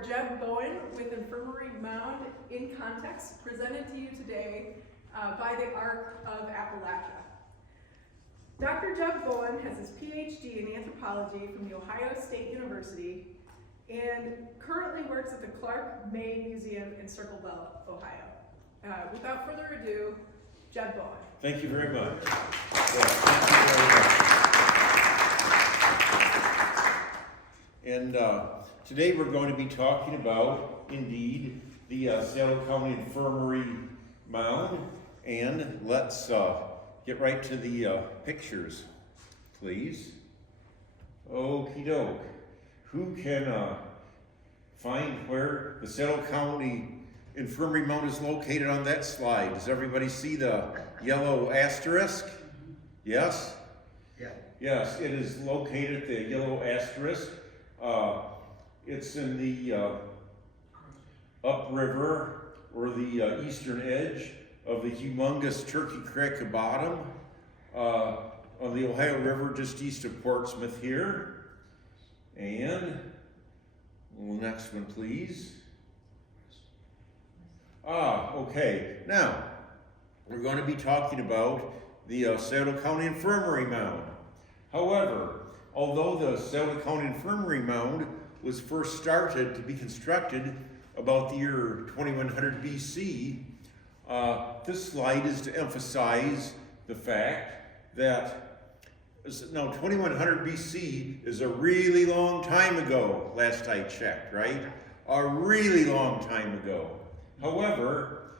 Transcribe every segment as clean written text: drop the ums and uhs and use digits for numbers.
Jeb Bowen with Infirmary Mound in Context, presented to you today by the Arc of Appalachia. Dr. Jeb Bowen has his PhD in anthropology from the Ohio State University and currently works at the Clark May Museum in Circleville, Ohio. Without further ado, Jeb Bowen. Thank you very much. And today we're going to be talking about, indeed, the Scioto County Infirmary Mound. And let's get right to the pictures, please. Okie doke. Who can find where the Scioto County Infirmary Mound is located on that slide? Does everybody see the yellow asterisk? Yes? Yeah. Yes, it is located at the yellow asterisk. It's in the upriver, or the eastern edge of the humongous Turkey Creek bottom on the Ohio River, just east of Portsmouth here. And next one, please. Okay. Now, we're going to be talking about the Scioto County Infirmary Mound. However, although the Scioto County Infirmary Mound was first started to be constructed about the year 2100 BC, this slide is to emphasize the fact that now 2100 BC is a really long time ago, last I checked, right? A really long time ago. However,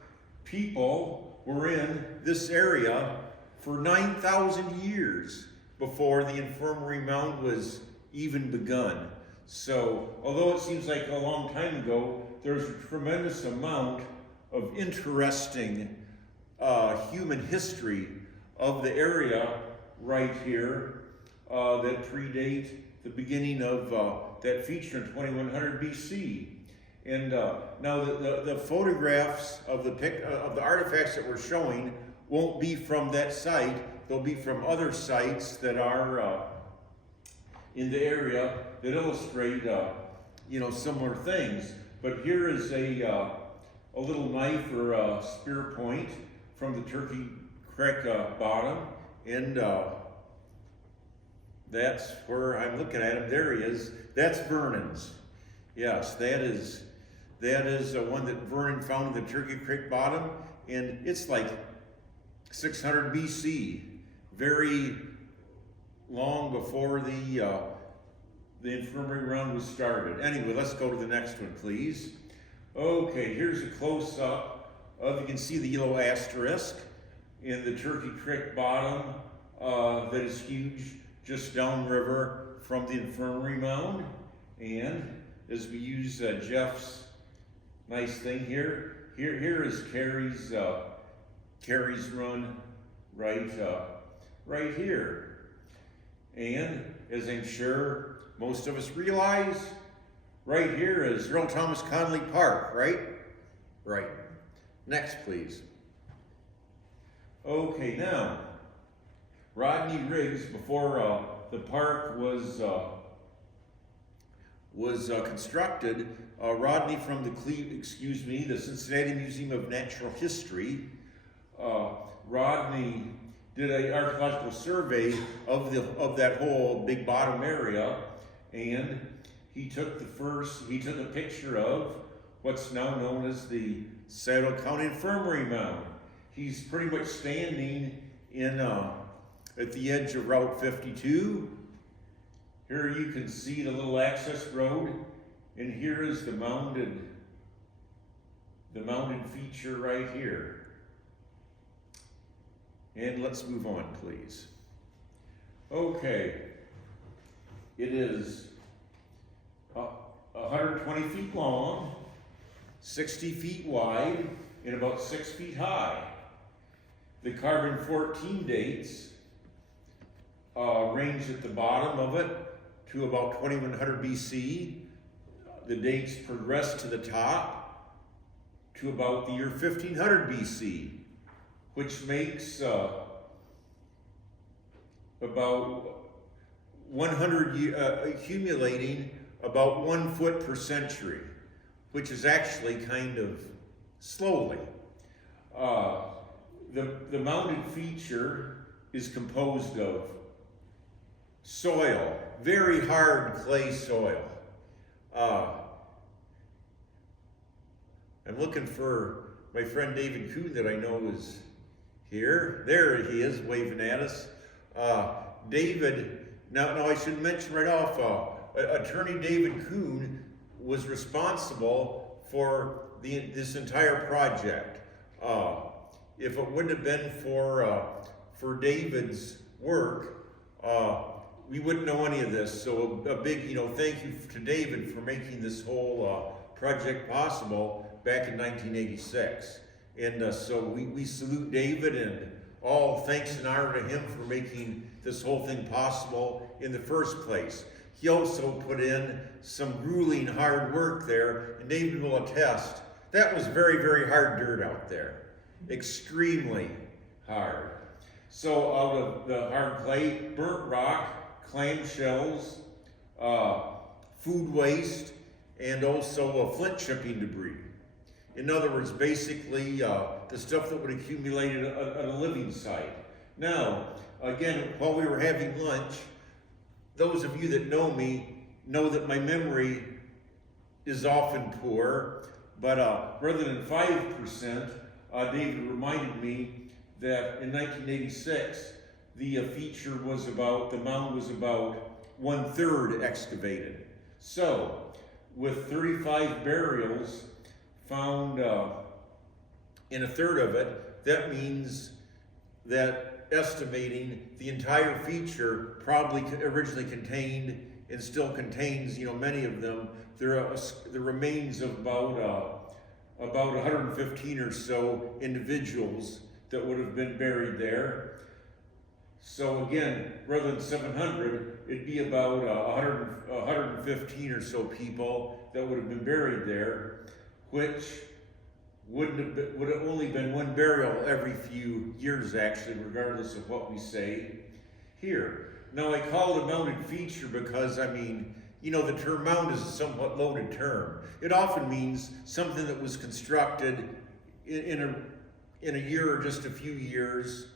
people were in this area for 9,000 years before the Infirmary Mound was even begun. So, although it seems like a long time ago, there's a tremendous amount of interesting human history of the area right here that predate the beginning of that feature in 2100 BC. And now the photographs of the artifacts that we're showing won't be from that site. They'll be from other sites that are in the area that illustrate, similar things. But here is a little knife or a spear point from the Turkey Creek bottom, and that's where I'm looking at him. There he is. That's Vernon's. Yes, that is one that Vernon found in the Turkey Creek bottom, and it's like 600 BC, very long before the infirmary run was started. Anyway, let's go to the next one, please. Okay, here's a close-up of, you can see the yellow asterisk in the Turkey Creek bottom that is huge, just downriver from the infirmary mound. And as we use Jeff's nice thing here is Carrie's run right here. And as I'm sure most of us realize, right here is Earl Thomas Conley Park, right? Right. Next, please. Okay, now, Rodney Riggs, before the park was constructed, Rodney from the Cincinnati Museum of Natural History, Rodney did an archaeological survey of that whole big bottom area, and he took a picture of what's now known as the Scioto County Infirmary Mound. He's pretty much standing in at the edge of Route 52. Here you can see the little access road, and here is the mounded feature right here. And let's move on, please. Okay, it is 120 feet long, 60 feet wide, and about 6 feet high. The carbon-14 dates range at the bottom of it to about 2100 BC. The dates progress to the top to about the year 1500 BC, which makes about 100 accumulating about 1 foot per century. which is actually kind of slowly. The mounded feature is composed of soil, very hard clay soil. I'm looking for my friend David Kuhn that I know is here. There he is, waving at us. David, now I should mention right off, Attorney David Kuhn was responsible for this entire project. If it wouldn't have been for David's work, we wouldn't know any of this. So a big, thank you to David for making this whole project possible back in 1986. And so we salute David, and all thanks and honor to him for making this whole thing possible in the first place. He also put in some grueling hard work there, and David will attest, that was very, very hard dirt out there. Extremely hard. So out of the hard clay, burnt rock, clamshells, food waste, and also flint chipping debris. In other words, basically the stuff that would accumulate at a living site. Now, again, while we were having lunch, those of you that know me know that my memory is often poor, but rather than 5%, David reminded me that in 1986, the the mound was about 1/3 excavated. So, with 35 burials found in 1/3 of it, that means that estimating the entire feature probably originally contained and still contains, many of them, the remains of about 115 or so individuals that would have been buried there. So again, rather than 700, it'd be about 115 or so people that would have been buried there, which would have only been one burial every few years, actually, regardless of what we say here. Now, I call it a mounded feature because, the term mound is a somewhat loaded term. It often means something that was constructed in a year or just a few years.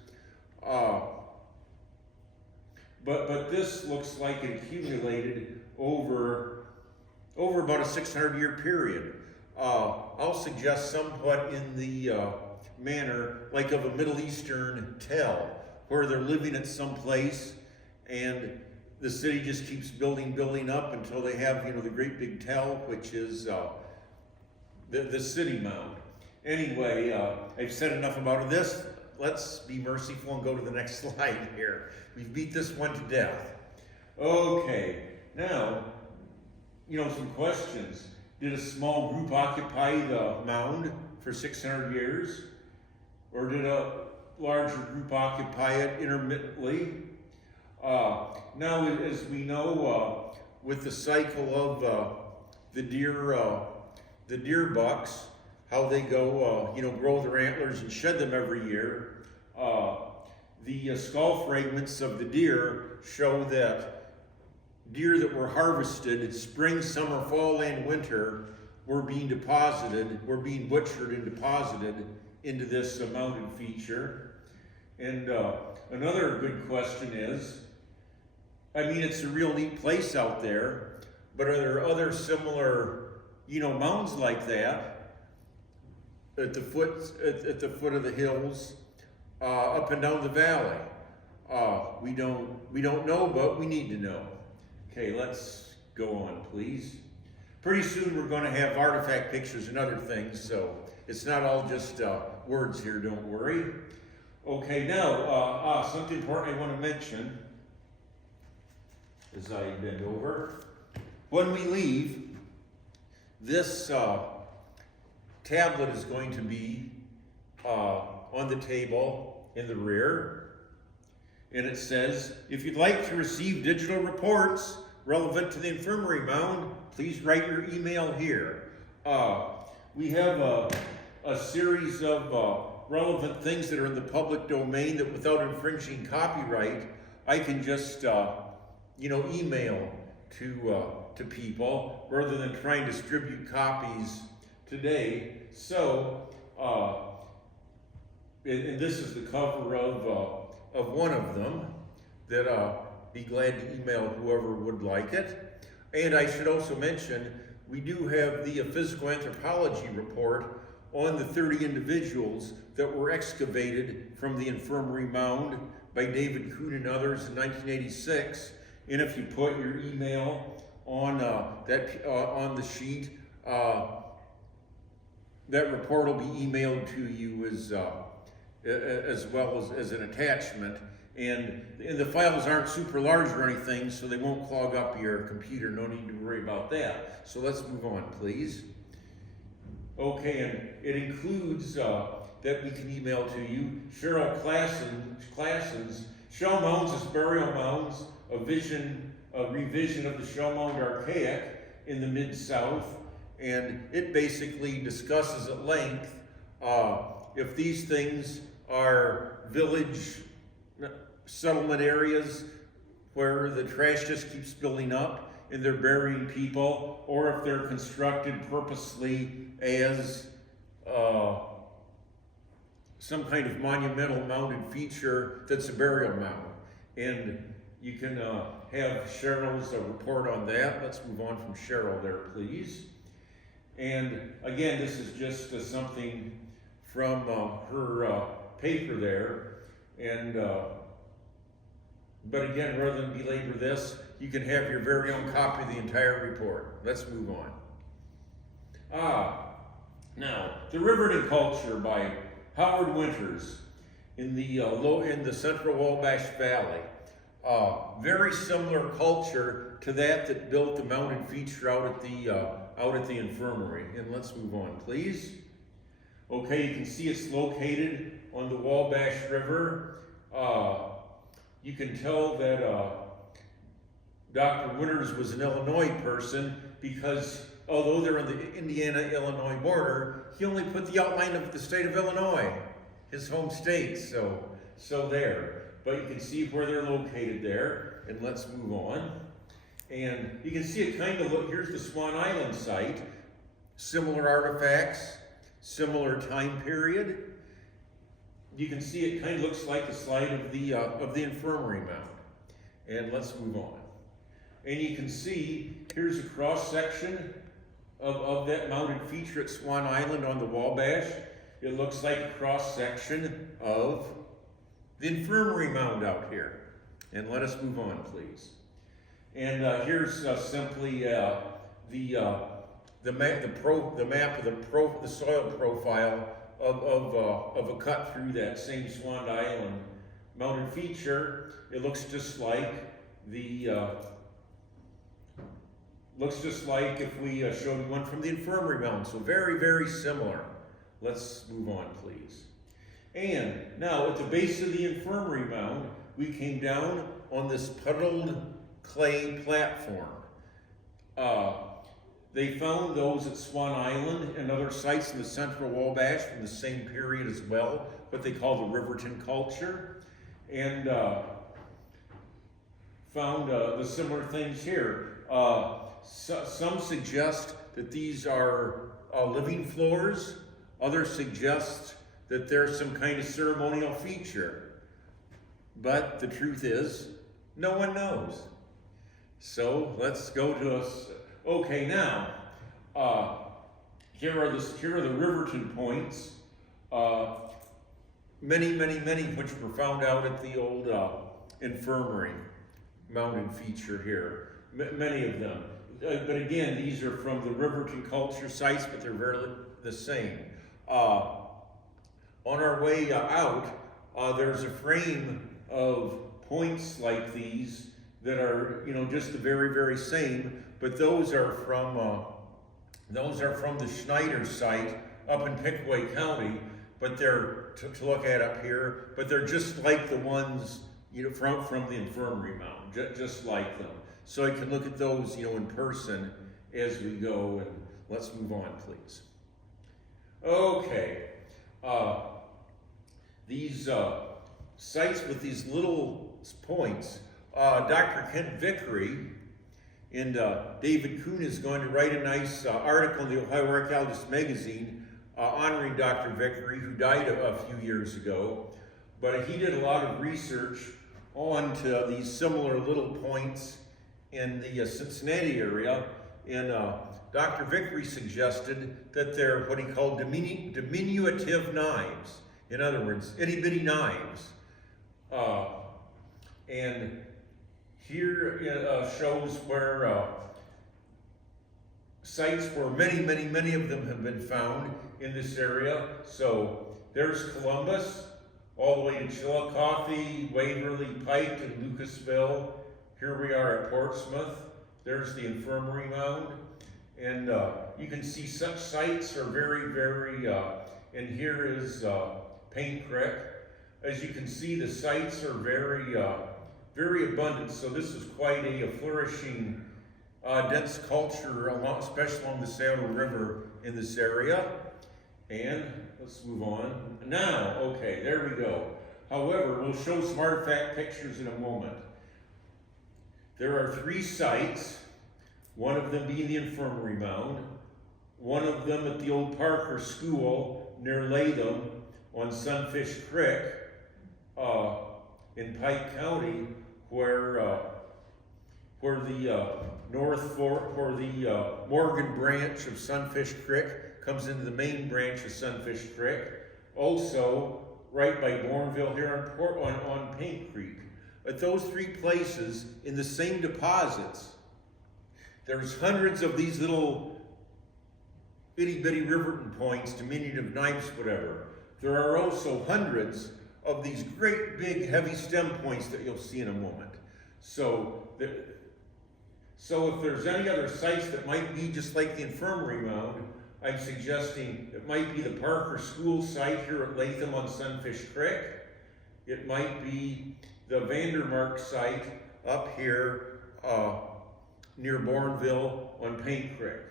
But this looks like it accumulated over about a 600-year period. I'll suggest somewhat in the manner like of a Middle Eastern tell, where they're living at some place and the city just keeps building up until they have, the great big tell, which is the city mound. Anyway, I've said enough about this. Let's be merciful and go to the next slide here. We've beat this one to death. Okay, now, some questions. Did a small group occupy the mound for 600 years? Or did a larger group occupy it intermittently? Now, as we know, with the cycle of the deer bucks, how they go, grow their antlers and shed them every year, the skull fragments of the deer show that deer that were harvested spring, summer, fall, and winter were being butchered and deposited into this mounded feature. And another good question is, it's a real neat place out there, but are there other similar, mounds like that at the foot of the hills, up and down the valley? We don't know, but we need to know. Okay, let's go on, please. Pretty soon we're going to have artifact pictures and other things, so it's not all just words here, don't worry. Okay, now, something important I want to mention as I bend over. When we leave, this tablet is going to be on the table in the rear, and it says, if you'd like to receive digital reports relevant to the infirmary mound, please write your email here. We have a series of relevant things that are in the public domain that without infringing copyright, I can just, email to to people rather than trying to distribute copies today. So, and this is the cover of one of them that be glad to email whoever would like it. And I should also mention, we do have the physical anthropology report on the 30 individuals that were excavated from the infirmary mound by David Kuhn and others in 1986. And if you put your email on on the sheet, that report will be emailed to you as well as an attachment. And the files aren't super large or anything, so they won't clog up your computer. No need to worry about that. So let's move on, please. Okay, and it includes that we can email to you Cheryl Klassen's Shell Mounds as Burial Mounds, a revision of the Shell Mound Archaic in the Mid-South. And it basically discusses at length if these things are village settlement areas where the trash just keeps building up and they're burying people, or if they're constructed purposely as some kind of monumental mounded feature that's a burial mound. And you can have Cheryl's report on that. Let's move on from Cheryl there, please. And again, this is just something from her paper there. And but again, rather than belabor this, you can have your very own copy of the entire report. Let's move on. Now, the Riverton Culture by Howard Winters in the central Wabash Valley. Very similar culture to that built the mounted feature out at the infirmary. And let's move on, please. Okay, you can see it's located on the Wabash River. You can tell that Dr. Winters was an Illinois person because although they're on the Indiana-Illinois border, he only put the outline of the state of Illinois, his home state, so there. But you can see where they're located there, and let's move on. And you can see it kind of here's the Swan Island site, similar artifacts, similar time period. You can see it kind of looks like the site of the infirmary mound. And let's move on. And you can see here's a cross section of that mounted feature at Swan Island on the Wabash. It looks like a cross section of the infirmary mound out here. And let us move on, please. And here's simply the map of the soil profile of a cut through that same Swan Island mounted feature. It looks just like if we showed one from the infirmary mound. So very, very similar. Let's move on, please. And now at the base of the infirmary mound, we came down on this puddled clay platform. They found those at Swan Island and other sites in the central Wabash from the same period as well, what they call the Riverton culture, and found the similar things here. Some suggest that these are living floors. Others suggest that there's some kind of ceremonial feature. But the truth is, no one knows. So let's go to us. Okay, now, here are the Riverton points. Many which were found out at the old infirmary mounted feature here. Many of them. But again, these are from the Riverton culture sites, but they're very the same. On our way out, there's a frame of points like these that are, just the very, very same. But those are from the Schneider site up in Pickaway County. But they're to look at up here. But they're just like the ones from the infirmary mound, just like them. So I can look at those in person as we go. And let's move on, please. Okay, these sites with these little points. Dr. Kent Vickery And David Kuhn is going to write a nice article in the Ohio Archaeologist magazine honoring Dr. Vickery, who died a few years ago. But he did a lot of research on to these similar little points in the Cincinnati area. And Dr. Vickery suggested that they're what he called diminutive knives. In other words, itty-bitty knives. And here it shows where sites where many of them have been found in this area. So there's Columbus, all the way to Chillicothe, Waverly, Pike, and Lucasville. Here we are at Portsmouth. There's the Infirmary Mound. And you can see such sites are very, and here is Paint Creek. As you can see, the sites are very abundant. So this is quite a flourishing, dense culture, especially along the Scioto River in this area. And let's move on. Now, okay, there we go. However, we'll show some artifact pictures in a moment. There are 3 sites, one of them being the Infirmary Mound, one of them at the old Parker School near Latham on Sunfish Creek in Pike County, where the North Fork, or the Morgan branch of Sunfish Creek comes into the main branch of Sunfish Creek. Also, right by Bourneville here on Paint Creek. At those 3 places, in the same deposits, there's hundreds of these little itty-bitty riverton points, diminutive knives, whatever. There are also hundreds of these great big heavy stem points that you'll see in a moment. So if there's any other sites that might be just like the Infirmary Mound, I'm suggesting it might be the Parker School site here at Latham on Sunfish Creek. It might be the Vandermark site up here near Bourneville on Paint Creek.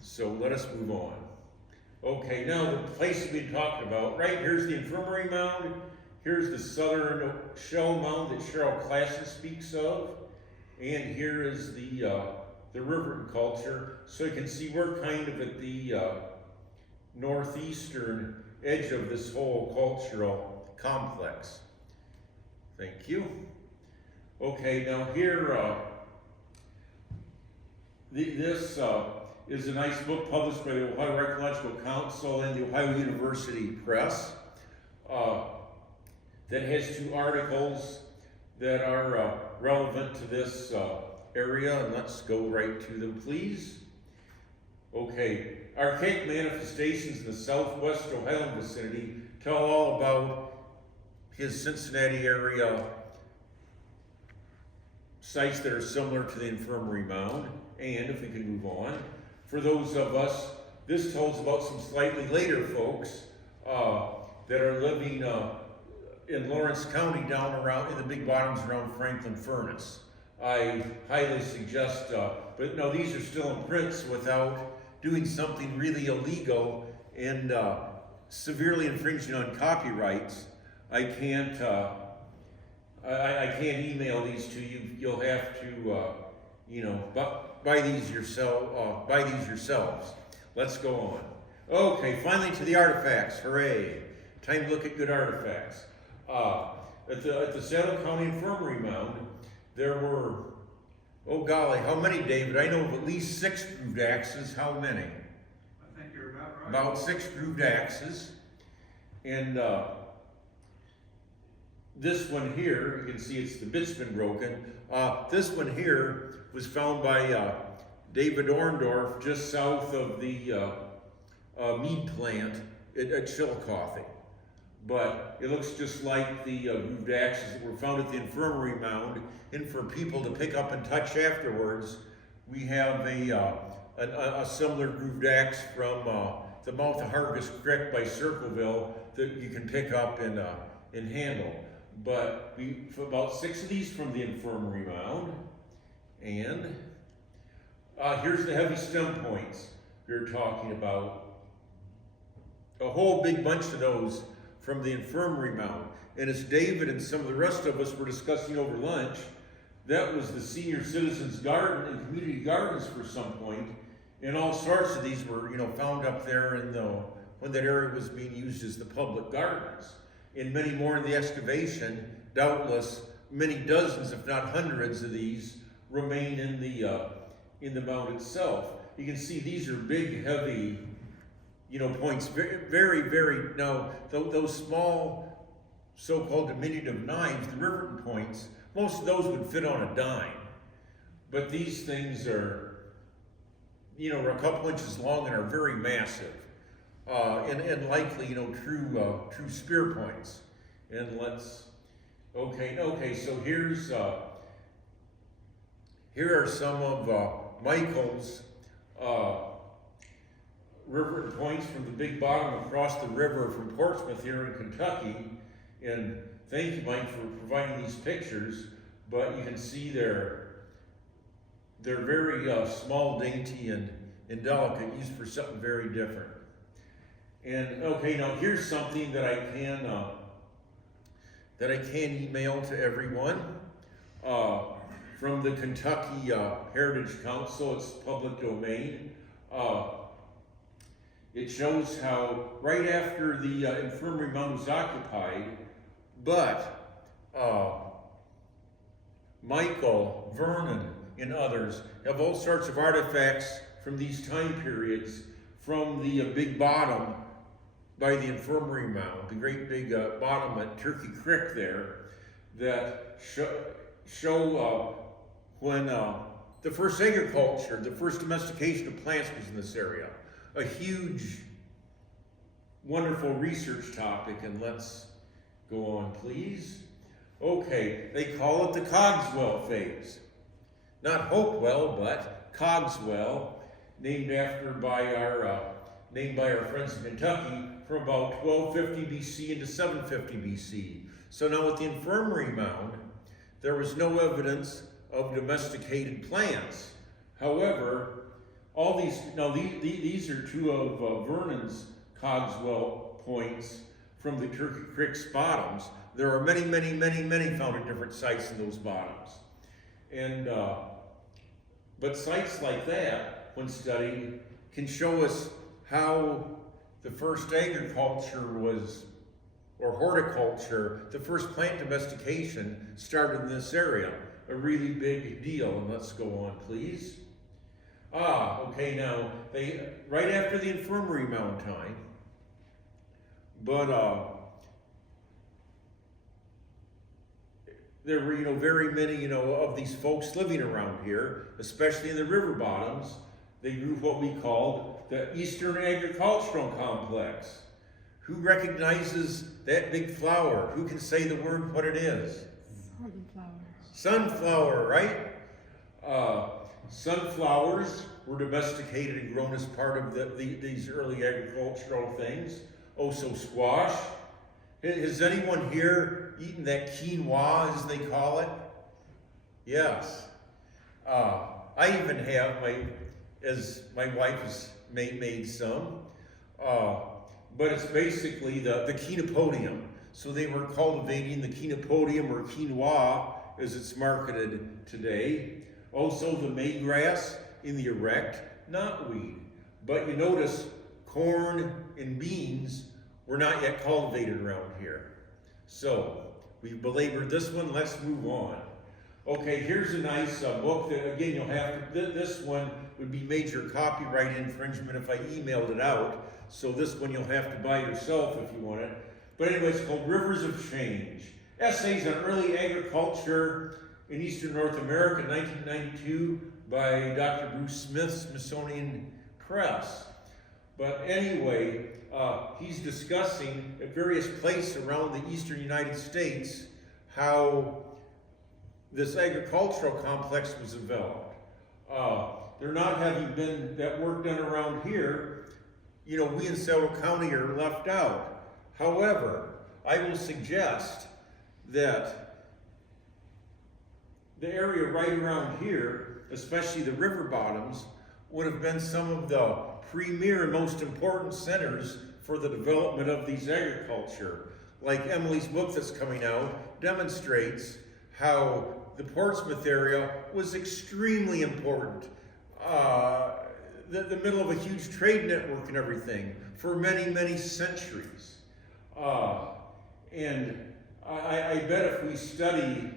So let us move on. Okay, now the place we've been talking about, right here's the Infirmary Mound. Here's the Southern Shell Mound that Cheryl Klassen speaks of. And here is the riverton culture. So you can see we're kind of at the northeastern edge of this whole cultural complex. Thank you. Okay, now here, this is a nice book published by the Ohio Archaeological Council and the Ohio University Press that has 2 articles that are relevant to this area, and let's go right to them, please. Okay, archaic manifestations in the southwest Ohio vicinity tell all about his Cincinnati area sites that are similar to the Infirmary Mound. And if we can move on, for those of us, this tells about some slightly later folks that are living in Lawrence County down around in the big bottoms around Franklin Furnace. I highly suggest, but no, these are still in prints without doing something really illegal and severely infringing on copyrights. I can't email these to you. You'll have to, buy these yourselves. Let's go on. Okay, finally to the artifacts. Hooray! Time to look at good artifacts. At the Scioto County Infirmary Mound, there were, oh golly, how many, David? I know of at least 6 grooved axes. How many? I think you're about right. About 6 grooved axes. And this one here, you can see it's the bit's been broken. This one here was found by David Orndorff just south of the mead plant at Chillicothe. But it looks just like the grooved axes that were found at the Infirmary Mound. And for people to pick up and touch afterwards, we have a similar grooved axe from the mouth of Hargis Creek by Circleville that you can pick up and handle. But we about 6 of these from the Infirmary Mound. And here's the heavy stem points we're talking about. A whole big bunch of those from the Infirmary Mound. And as David and some of the rest of us were discussing over lunch, that was the senior citizens garden and community gardens for some point, and all sorts of these were, found up there when that area was being used as the public gardens. And many more in the excavation, doubtless, many dozens, if not hundreds of these remain in the mound itself. You can see these are big, heavy, points, very, very, now, those small, so-called diminutive knives, the riveting points, most of those would fit on a dime. But these things are, a couple inches long and are very massive. And likely, true spear points. And okay, so here are some of Michael's river points from the Big Bottom across the river from Portsmouth here in Kentucky. And thank you, Mike, for providing these pictures. But you can see they're very small, dainty, and delicate, used for something very different. And okay, now here's something that I can email to everyone from the Kentucky Heritage Council. It's public domain. It shows how right after the infirmary mound was occupied, but Michael, Vernon, and others have all sorts of artifacts from these time periods from the Big Bottom by the infirmary mound, the great big bottom at Turkey Creek there, that show when the first agriculture, the first domestication of plants was in this area. A huge, wonderful research topic, and let's go on, please. Okay, they call it the Cogswell phase. Not Hopewell, but Cogswell, named by our friends in Kentucky, from about 1250 BC into 750 BC. So now with the infirmary mound, there was no evidence of domesticated plants. However, these are two of Vernon's Cogswell points from the Turkey Creek's bottoms. There are many, many, many, many found at different sites in those bottoms. And, but sites like that, when studied, can show us how the first agriculture or horticulture, the first plant domestication started in this area. A really big deal. And let's go on, please. Okay, now, right after the infirmary mound time, but there were, very many, of these folks living around here, especially in the river bottoms. They grew what we called the Eastern Agricultural Complex. Who recognizes that big flower? Who can say the word what it is? Sunflower, right? Sunflowers were domesticated and grown as part of these early agricultural things. Also squash. Has anyone here eaten that quinoa, as they call it? Yes. I even have, as my wife has made some. But it's basically the quinopodium. So they were cultivating the quinopodium or quinoa as it's marketed today. Also the maygrass in the erect knotweed. But you notice corn and beans were not yet cultivated around here. So we've belabored this one, let's move on. Okay, here's a nice book that, again, you'll have to, this one would be major copyright infringement if I emailed it out. So this one you'll have to buy yourself if you want it. But anyway, it's called Rivers of Change. Essays on Early Agriculture in Eastern North America, 1992, by Dr. Bruce Smith, Smithsonian Press. But anyway, he's discussing at various places around the eastern United States how this agricultural complex was developed. There not having been that work done around here, we in Scioto County are left out. However, I will suggest that the area right around here, especially the river bottoms, would have been some of the premier and most important centers for the development of these agriculture. Like Emily's book that's coming out demonstrates how the Portsmouth area was extremely important. The middle of a huge trade network and everything for many, many centuries. And I bet if we study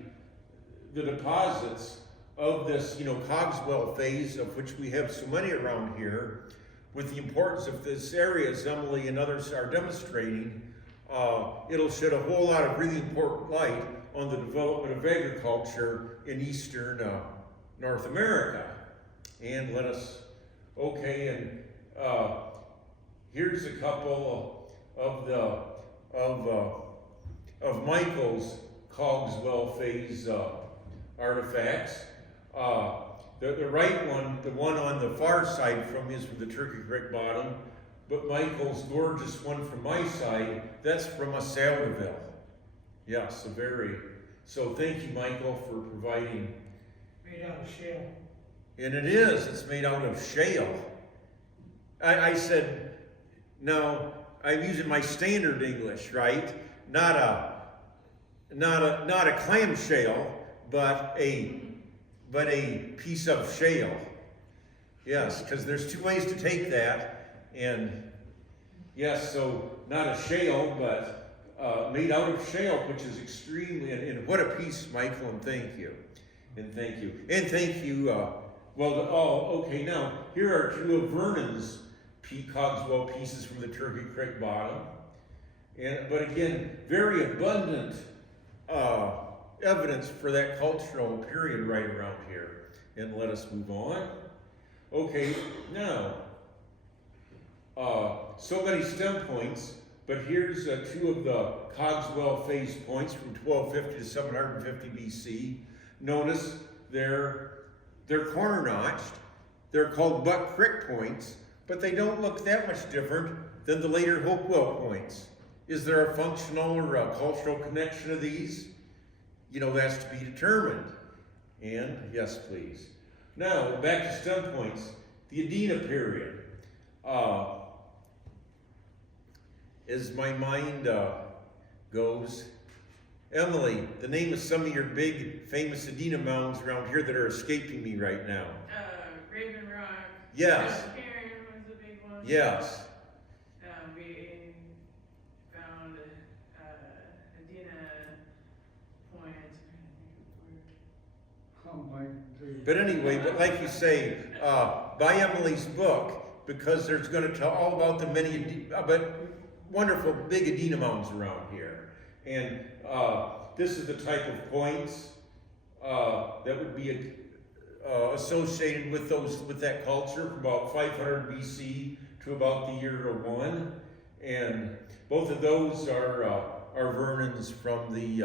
the deposits of this, Cogswell phase, of which we have so many around here, with the importance of this area, as Emily and others are demonstrating, it'll shed a whole lot of really important light on the development of agriculture in eastern North America. And here's a couple of Michael's Cogswell phase artifacts. The right one, the one on the far side from me, is from the Turkey Creek bottom, but Michael's gorgeous one from my side, that's from a Sailorville. Yes, so thank you, Michael, for providing. Made out of shale. And it's made out of shale. I said, no, I'm using my standard English, right? Not a clam shale, but a piece of shale. Yes, because there's two ways to take that. And yes, so not a shale, but made out of shale, which is extremely, and what a piece, Michael, and thank you. And thank you. And thank you, now, here are two of Vernon's Cogswell pieces from the Turkey Creek bottom. But again, very abundant evidence for that cultural period right around here. And let us move on. Okay, now, so many stem points, but here's two of the Cogswell phase points from 1250 to 750 BC. Notice they're corner notched. They're called Buck Creek points, but they don't look that much different than the later Hopewell points. Is there a functional or a cultural connection of these? That's to be determined. And yes, please. Now, back to stem points. The Adena period. As my mind goes, Emily, the name of some of your big, famous Adena mounds around here that are escaping me right now. Raven Rock. Yes. Karen was a big one. Yes. We found Adena Point. But anyway, but like you say, buy Emily's book, because there's going to tell all about the many, but wonderful big Adena mounds around here. And this is the type of points that would be associated with that culture from about 500 BC to about the year 1. And both of those are Vernon's from the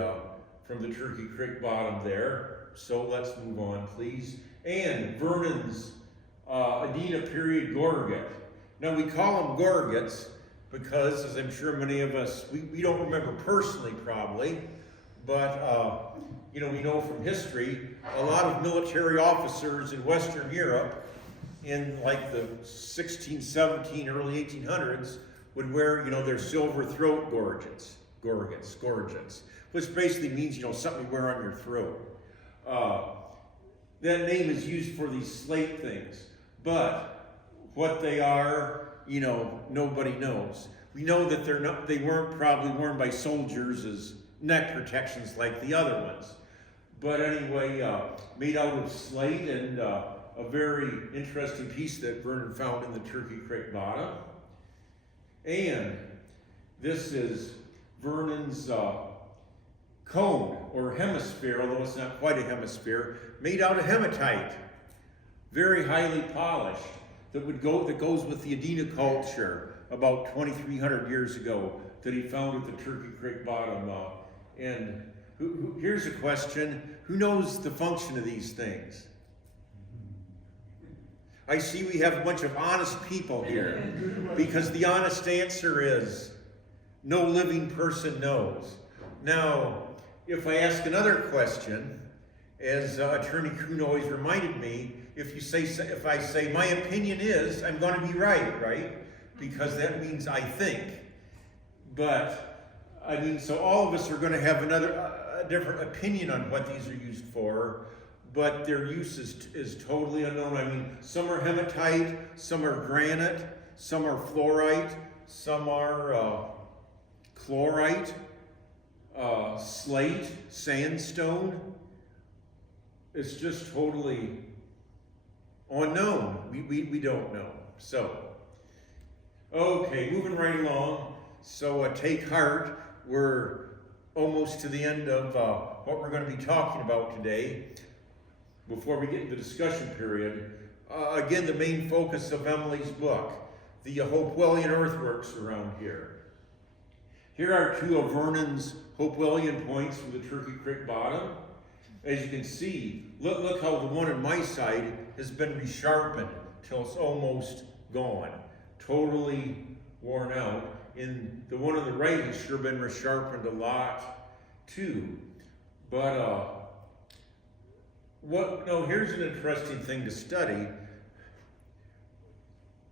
Turkey Creek bottom there. So let's move on, please. And Vernon's Adena period Gorget. Now we call them Gorgets because, as I'm sure many of us, we don't remember personally probably, but we know from history, a lot of military officers in Western Europe in like the 1617, early 1800s would wear, their silver throat gorgets, which basically means, something you wear on your throat. That name is used for these slate things, but what they are, nobody knows. We know that they weren't probably worn by soldiers as neck protections like the other ones. But anyway, made out of slate, and a very interesting piece that Vernon found in the Turkey Creek bottom. And this is Vernon's cone, or hemisphere, although it's not quite a hemisphere, made out of hematite, very highly polished, that goes with the Adena culture about 2,300 years ago that he found at the Turkey Creek bottom. And here's a question: who knows the function of these things? I see we have a bunch of honest people here, because the honest answer is no living person knows. Now, if I ask another question, as Attorney Kuhn always reminded me, if I say my opinion is, I'm going to be right? Because that means I think. But so all of us are going to have a different opinion on what these are used for, but their use is totally unknown. I mean, some are hematite, some are granite, some are fluorite, some are chlorite, slate, sandstone. It's just totally unknown. We don't know. So, okay, moving right along. So take heart. We're almost to the end of what we're going to be talking about today. Before we get into the discussion period, again, the main focus of Emily's book, the Hopewellian earthworks around here. Here are two of Vernon's Hopewellian points from the Turkey Creek bottom. As you can see, look how the one on my side has been resharpened till it's almost gone, totally worn out. And the one on the right has sure been resharpened a lot too. But here's an interesting thing to study.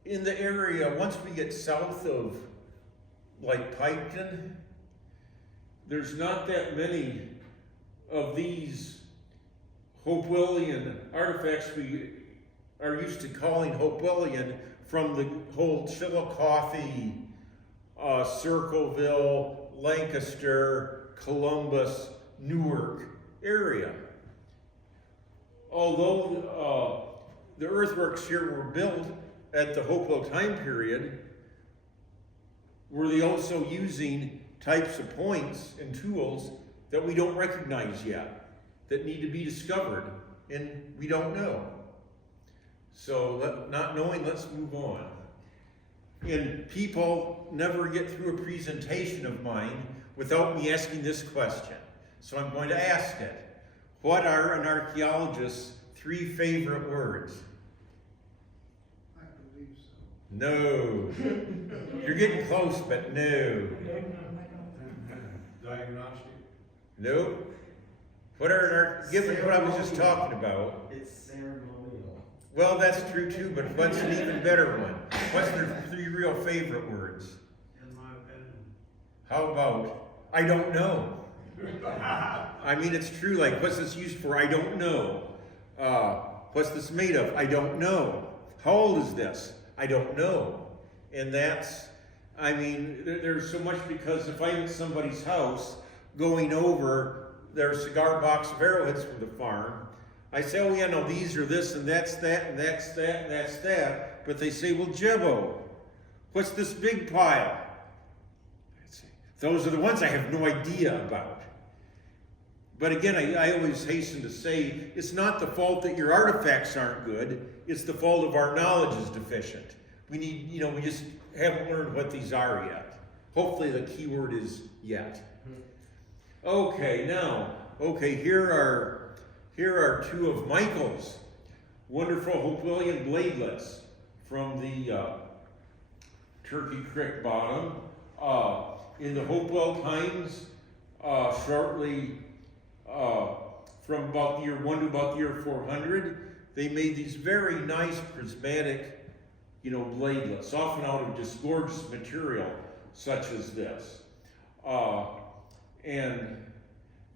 In the area, once we get south of like Piketon, there's not that many of these Hopewellian artifacts we are used to calling Hopewellian from the whole Chillicothe, Circleville, Lancaster, Columbus, Newark area. Although the earthworks here were built at the Hopewell time period, were they also using types of points and tools that we don't recognize yet, that need to be discovered, and we don't know. So not knowing, let's move on. And people never get through a presentation of mine without me asking this question. So I'm going to ask it. What are an archaeologist's 3 favorite words? I believe so. No. You're getting close, but no. Diagnostic. Nope. What are given what I was just talking about? It's ceremonial. Well, that's true too, but what's an even better one? What's their 3 real favorite words? In my opinion. How about, I don't know. I mean, it's true, like, what's this used for? I don't know. What's this made of? I don't know. How old is this? I don't know. And that's, I mean, there's so much, because if I'm at somebody's house going over their cigar box of arrowheads from the farm, I say, oh yeah, no, these are this, and that's that, and that's that, and that's that. But they say, well, Jebbo, what's this big pile? I say, those are the ones I have no idea about. But again, I always hasten to say, it's not the fault that your artifacts aren't good, it's the fault of our knowledge is deficient. We need, we just haven't learned what these are yet. Hopefully the key word is yet. Okay, here are 2 of Michael's wonderful Hopewellian bladelets from the Turkey Creek bottom. In the Hopewell times, shortly from about the year 1 to about the year 400, they made these very nice prismatic, bladelets, often out of just gorgeous material, such as this. And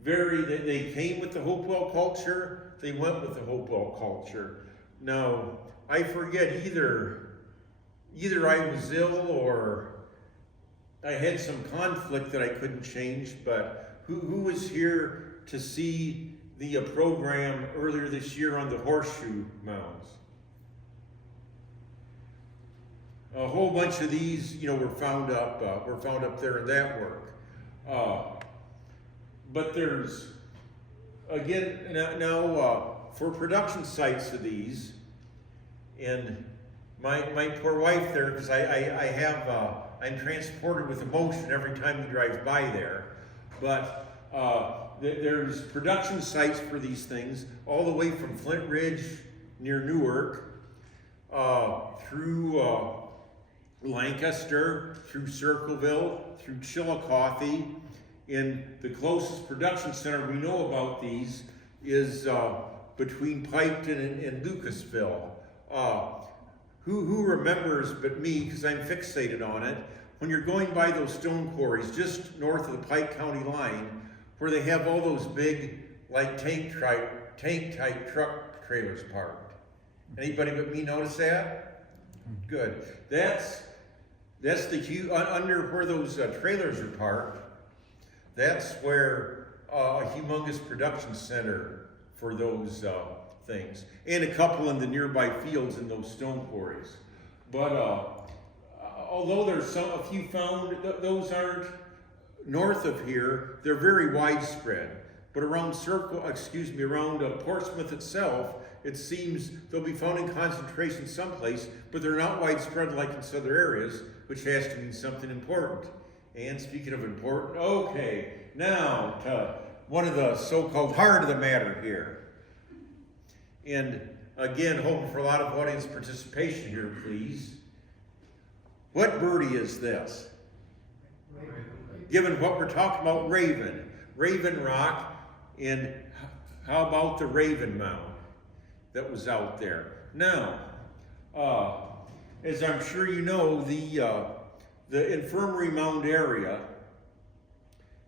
they came with the Hopewell culture, they went with the Hopewell culture. Now, I forget either I was ill or I had some conflict that I couldn't change, but who was here to see the program earlier this year on the horseshoe mounds? A whole bunch of these, were found up there in that work. But there's, again, now for production sites of these, and my poor wife there, because I'm transported with emotion every time we drive by there. But there's production sites for these things all the way from Flint Ridge near Newark, through Lancaster, through Circleville, through Chillicothe. And the closest production center we know about these is between Piketon and Lucasville. Who remembers but me, because I'm fixated on it, when you're going by those stone quarries just north of the Pike County line, where they have all those big, like tank-type truck trailers parked. Anybody but me notice that? Good. That's the under where those trailers are parked. That's where a humongous production center for those things, and a couple in the nearby fields in those stone quarries. But although there's a few found, those aren't north of here. They're very widespread. But around Portsmouth itself, it seems they'll be found in concentration someplace, but they're not widespread like in other areas, which has to mean something important. And speaking of important, okay, now to one of the so-called heart of the matter here. And again, hoping for a lot of audience participation here, please. What birdie is this? Given what we're talking about, Raven Rock, and how about the Raven Mound that was out there? Now, as I'm sure you know, the Infirmary Mound area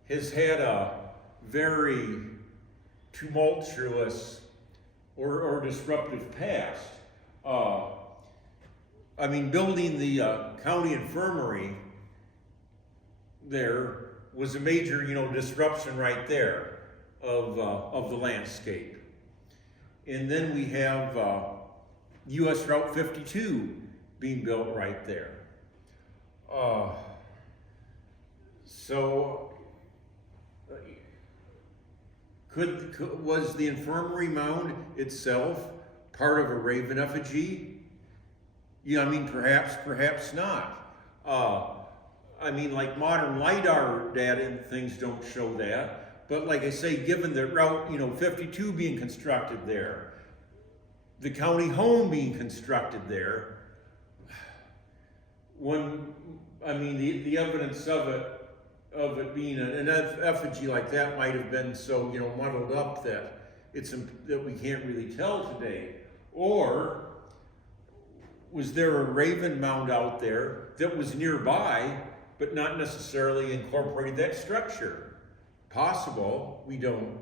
has had a very tumultuous or disruptive past. I mean, building the county infirmary there was a major, disruption right there of the landscape. And then we have US Route 52 being built right there. Was the infirmary mound itself part of a raven effigy? Yeah, I mean, perhaps not. I mean, like modern LiDAR data and things don't show that. But like I say, given the route, 52 being constructed there, the county home being constructed there, the evidence of it being an effigy like that might have been so, muddled up that that we can't really tell today. Or was there a raven mound out there that was nearby, but not necessarily incorporated that structure? Possible. We don't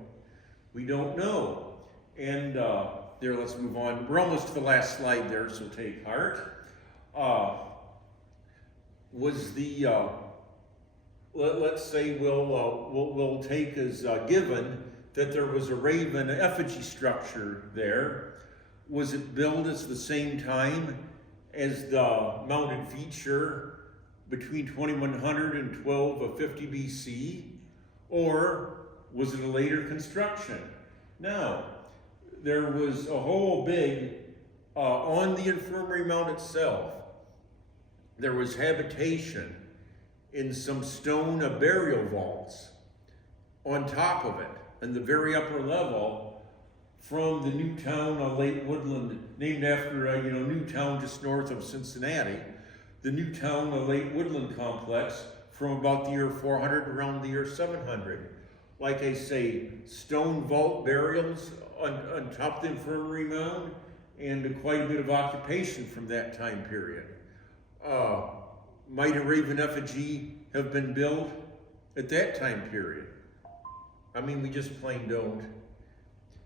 know. And there, let's move on. We're almost to the last slide there, so take heart. Was the let's say we'll take as given that there was a raven effigy structure there. Was it built at the same time as the mounted feature between 2100 and 1250 BC, or was it a later construction? Now, there was a whole big on the infirmary mount itself. There was habitation in some stone burial vaults on top of it, in the very upper level, from the new town, Lake Woodland, named after new town just north of Cincinnati, the new town, Lake Woodland complex, from about the year 400 around the year 700. Like I say, stone vault burials on top of the infirmary mound, and quite a bit of occupation from that time period. Might a raven effigy have been built at that time period? I mean, we just plain don't.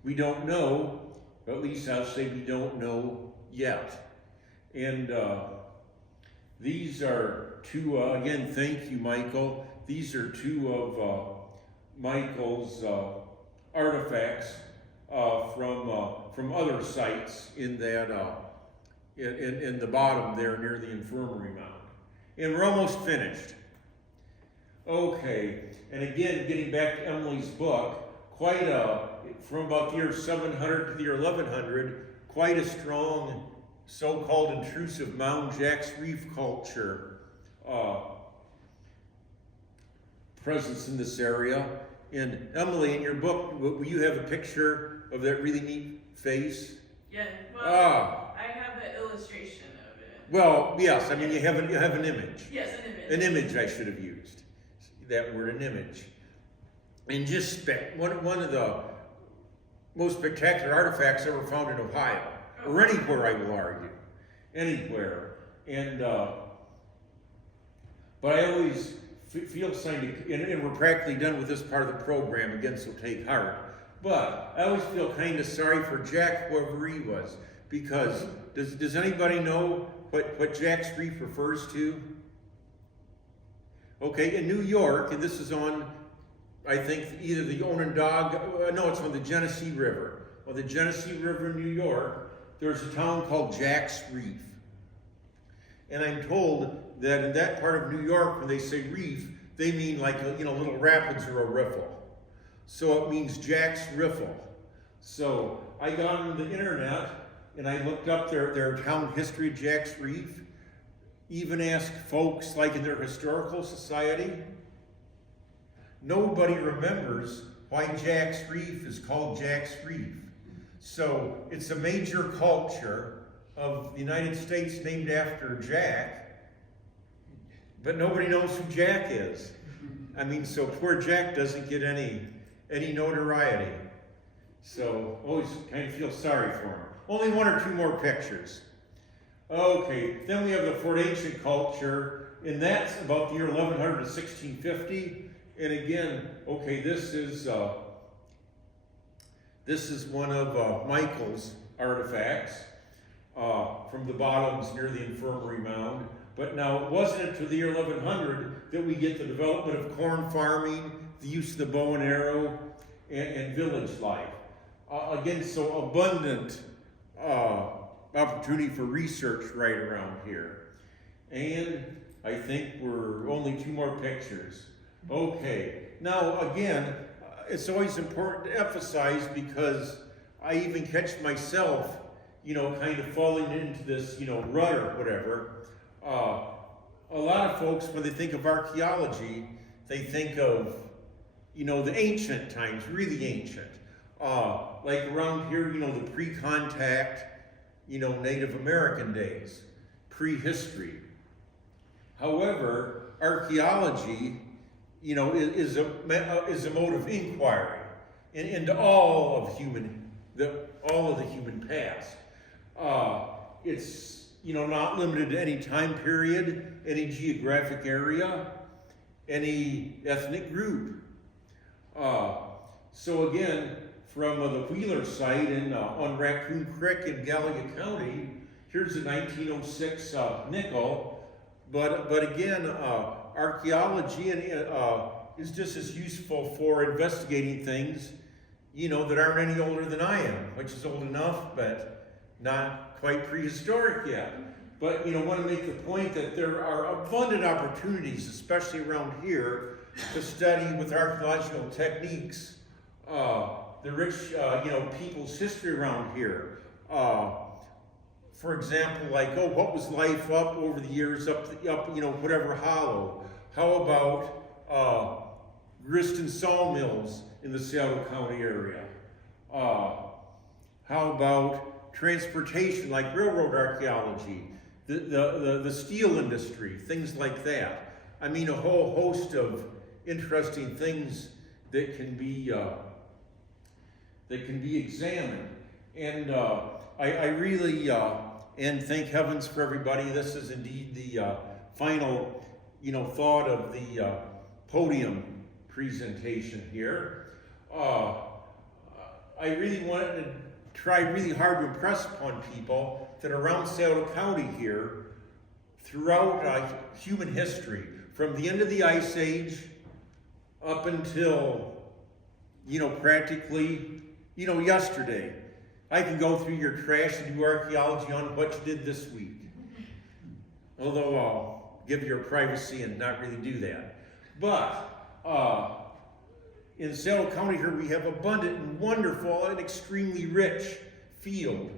We don't know, at least I'll say we don't know yet. And these are two, again, thank you, Michael. These are two of Michael's artifacts from other sites in that in the bottom there near the infirmary mound. And we're almost finished. Okay, and again, getting back to Emily's book, from about the year 700 to the year 1100, quite a strong so-called intrusive Mound Jacks Reef culture presence in this area. And Emily, in your book, will you have a picture of that really neat face? Yeah, well, I have the illustration of it. Well, yes, I mean, you have an image. Yes, an image. An image I should have used. That word, an image. And just one of the most spectacular artifacts ever found in Ohio, or anywhere, I will argue, anywhere. And but I always feel signed, and we're practically done with this part of the program again, so take heart. But I always feel kind of sorry for Jack, whoever he was, because does anybody know what Jack's Reef refers to? Okay, in New York, and this is on, I think, either the Onondaga, no, it's on the Genesee River. On the Genesee River in New York, there's a town called Jack's Reef. And I'm told that in that part of New York, when they say reef, they mean like, little rapids or a riffle. So it means Jack's Riffle. So I got on the internet and I looked up their town history of Jack's Reef, even asked folks like in their historical society. Nobody remembers why Jack's Reef is called Jack's Reef. So it's a major culture of the United States named after Jack, but nobody knows who Jack is. I mean, so poor Jack doesn't get any notoriety. So always kind of feel sorry for him. Only one or two more pictures. Okay, then we have the Fort Ancient culture, and that's about the year 1100 to 1650. And again, okay, this is one of Michael's artifacts from the bottoms near the Infirmary Mound. But now, it wasn't until the year 1100 that we get the development of corn farming, the use of the bow and arrow, and village life. Again, so abundant opportunity for research right around here. And I think we're only two more pictures. Okay, now again, it's always important to emphasize, because I even catch myself, kind of falling into this, rut or whatever. A lot of folks, when they think of archaeology, they think of, the ancient times, really ancient. Like around here, the pre-contact, Native American days, prehistory. However, archaeology, is a mode of inquiry into all of the human past. It's not limited to any time period, any geographic area, any ethnic group. So again, from the Wheeler site on Raccoon Creek in Gallagher County, here's a 1906 nickel. But again, archaeology is just as useful for investigating things, that aren't any older than I am, which is old enough, but not quite prehistoric yet. But, want to make the point that there are abundant opportunities, especially around here, to study with archaeological techniques, the rich, people's history around here. For example, like, what was life up over the years, up, whatever hollow? How about grist sawmills in the Scioto County area? How about transportation, like railroad archaeology, the steel industry, things like that? I mean, a whole host of interesting things that can be examined. And I really, and thank heavens for everybody, this is indeed the final, thought of the podium presentation here. I really wanted to try really hard to impress upon people that around Scioto County here, throughout human history, from the end of the Ice Age up until, practically, yesterday, I can go through your trash and do archaeology on what you did this week. Although I'll give you your privacy and not really do that. But in Scioto County here, we have abundant and wonderful and extremely rich field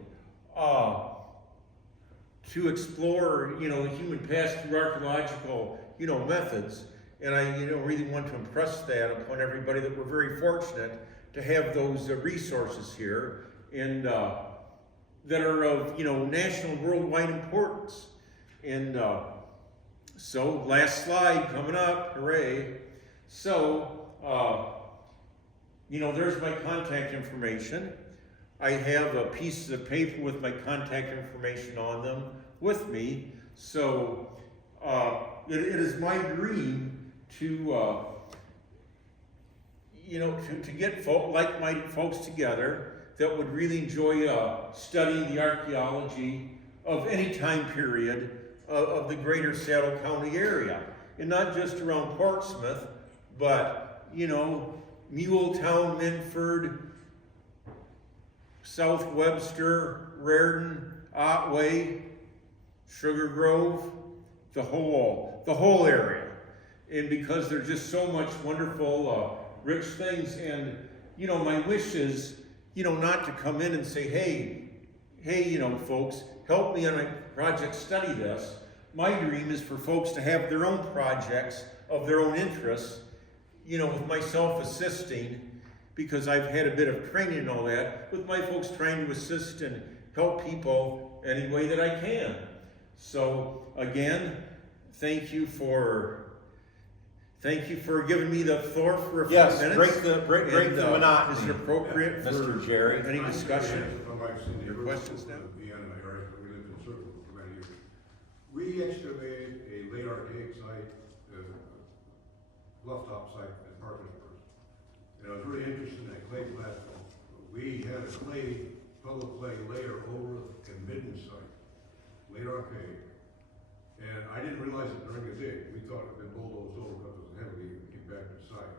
to explore, the human past through archaeological, methods. And I, really want to impress that upon everybody that we're very fortunate to have those resources here, and that are of, national and worldwide importance. And so, last slide coming up, hooray. So, there's my contact information. I have pieces of paper with my contact information on them with me. So, it is my dream to to get like-minded folks together that would really enjoy studying the archaeology of any time period of the greater Scioto County area. And not just around Portsmouth, but, Muletown, Minford, South Webster, Raritan, Otway, Sugar Grove, the whole area. And because there's just so much wonderful, rich things. And, my wish is, not to come in and say, hey, folks, help me on my project, study this. My dream is for folks to have their own projects of their own interests, with myself assisting, because I've had a bit of training and all that, with my folks trying to assist and help people any way that I can. So again, thank you for giving me the floor for a few Yes, minutes. break the monotony. Is it appropriate for Mr. Jerry. any discussion? Your questions now? Vienna area, we lived in Circle for many years. We excavated a late archaic site, bluff top site at Parkersburg. And I was really interested in that clay platform. We had a fellow clay layer over the midden site, late archaic. And I didn't realize it during the dig. We thought it had been bulldozed over because it was heavy and came back to the site.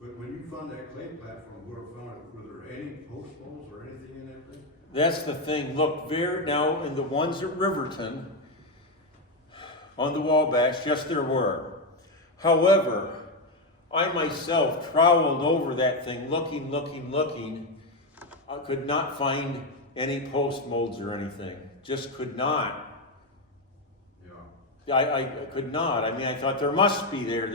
But when you found that clay platform, were there any post holes or anything in that thing? That's the thing. Look, now in the ones at Riverton, on the Wabash, yes, there were. However, I myself troweled over that thing, looking. I could not find any post molds or anything. Just could not. Yeah. I could not. I mean, I thought there must be there,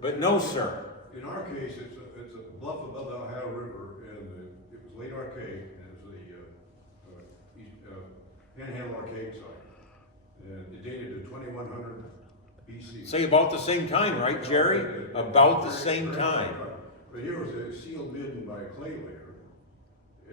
but no, sir. In our case, it's a bluff above the Ohio River, and it was late archaic, and it was the Panhandle archaic site. And it dated to 2100 BC. Say about the same time, right, Jerry? About the same time. But here was a sealed midden by a clay layer,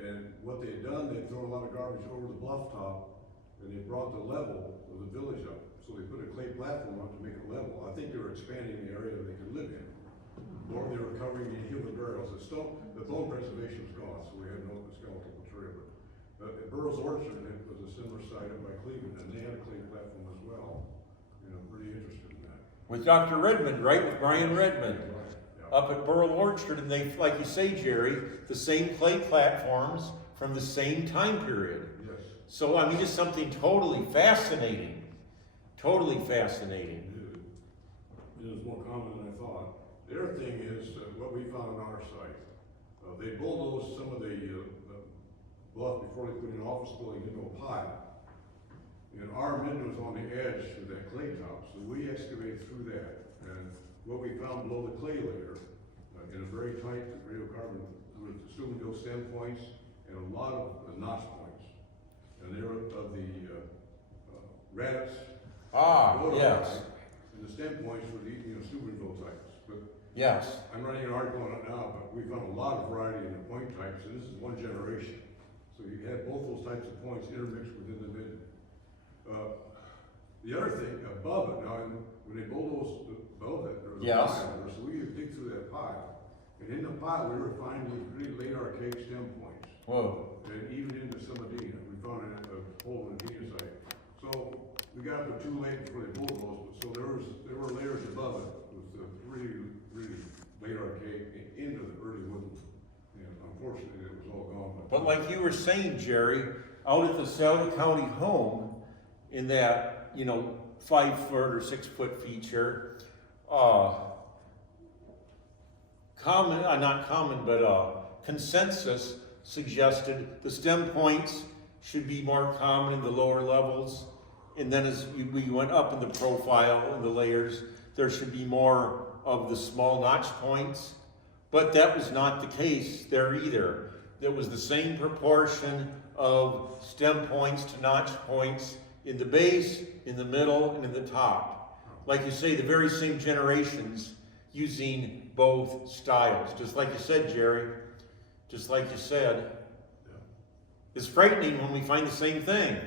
and what they had done, they'd thrown a lot of garbage over the bluff top, and they brought the level of the village up. So they put a clay platform up to make it level. I think they were expanding the area they could live in. Or they were covering the human burials. The bone preservation was gone, so we had no skeletal material. But at Burroughs Orchard, it was a similar site up by Cleveland, and they had a clay platform as well. Pretty interested in that. With Dr. Redmond, right? With Brian Redmond. Yeah. Up at Burroughs Orchard, and they, like you say, Jerry, the same clay platforms from the same time period. Yes. So, I mean, just something totally fascinating. Totally fascinating. It is more common than I thought. The other thing is what we found on our site. They bulldozed some of the bluff before they put an office building into a pile. And our midden was on the edge of that clay top, so we excavated through that. And what we found below the clay layer, in a very tight radiocarbon, with Steubenville stem points and a lot of notch points. And they were of the rabbits. Yes. And the stem points were the Steubenville types. But Yes. I'm running an article on it now, but we found a lot of variety in the point types, and this is one generation. So you had both those types of points intermixed within the midden. The other thing, above it, now, when they bulldozed above it, there was a pile there, so we would dig through that pile. And in the pile, we were finding these really late archaic stem points. Whoa. And even into some Medina, we found a hole in the Medina site. So we got up there too late before they bulldozed, so there were layers above it with the really late archaic into the early wood. And unfortunately, it was all gone. But like you were saying, Jerry, out at the Scioto County home, in that, 5 foot or 6 foot feature, consensus suggested the stem points should be more common in the lower levels. And then as we went up in the profile and the layers, there should be more of the small notch points. But that was not the case there either. There was the same proportion of stem points to notch points in the base, in the middle, and in the top. Like you say, the very same generations using both styles. Just like you said, Jerry. Just like you said. Yeah. It's frightening when we find the same thing.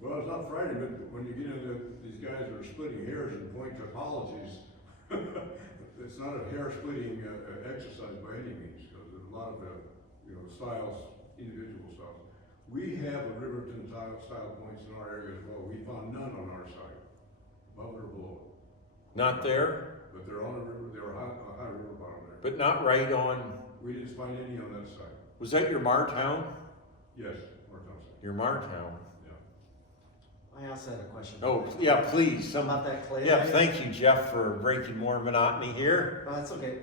Well, it's not frightening, but when you get into these guys that are splitting hairs and point to apologies. It's not a hair splitting exercise by any means, because there's a lot of, styles, individual styles. We have the Riverton style points in our area as well. We found none on our side, above or below. Not there, But they're on a river, they're a high river bottom there. but not right on, We didn't find any on that side. was that your Martown? Yes, Martin said. Your Martown. I also had a question. Oh, yeah, please, About that clay. yeah, layer. thank you, Jeff, for breaking more monotony here. Well, that's okay.